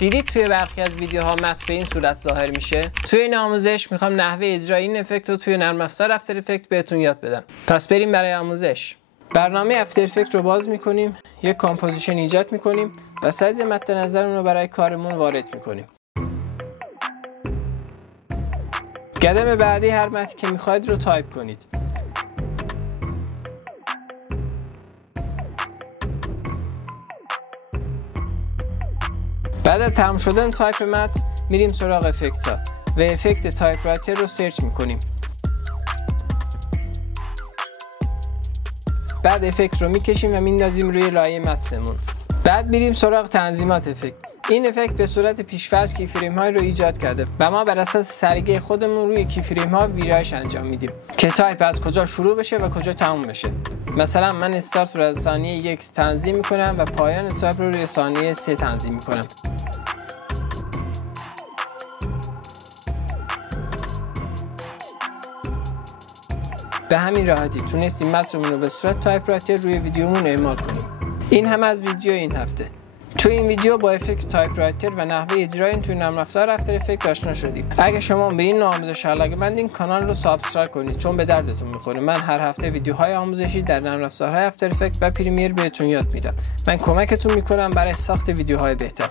دیدید توی برخی از ویدیوها متن به این صورت ظاهر میشه. توی این آموزش میخوام نحوه اجرای این افکت رو توی نرم افزار افتر افکت بهتون یاد بدم. پس بریم برای آموزش. برنامه افتر افکت رو باز میکنیم، یک کامپوزیشن ایجاد میکنیم و سایز مد نظرمون رو برای کارمون وارد میکنیم. قدم بعدی هر متنی که میخواید رو تایپ کنید. بعد از تمام شدن تایپ متن میریم سراغ افکت ها و افکت تایپ رایتر رو سرچ میکنیم. بعد افکت رو میکشیم و میندازیم روی لایه متنمون. بعد میریم سراغ تنظیمات افکت. این افکت به صورت پیش‌فرض کیفریم های رو ایجاد کرده و ما بر اساس سلیقه خودمون روی کیفریم ها ویرایش انجام میدیم که تایپ از کجا شروع بشه و کجا تموم بشه. مثلا من استارت رو از ثانیه 1 تنظیم میکنم و پایان تایپ رو روی ثانیه 3 تنظیم میکنم. به همین راحتی تونستیم متنمون رو به صورت تایپ رایتر روی ویدیومون اعمال کنیم. این هم از ویدیو این هفته. تو این ویدیو با افکت تایپ رایتر و نحوه اجرای این توی نرم افزار افتر افکت آشنا شدیم. اگه شما به این آموزش علاقه‌مندین کانال رو سابسکرایب کنید چون به دردتون میخوره. من هر هفته ویدیوهای آموزشی در نرم افزارهای افتر افکت و پریمیر بهتون یاد میدم. من کمکتون میکنم برای ساخت ویدیوهای بهتر.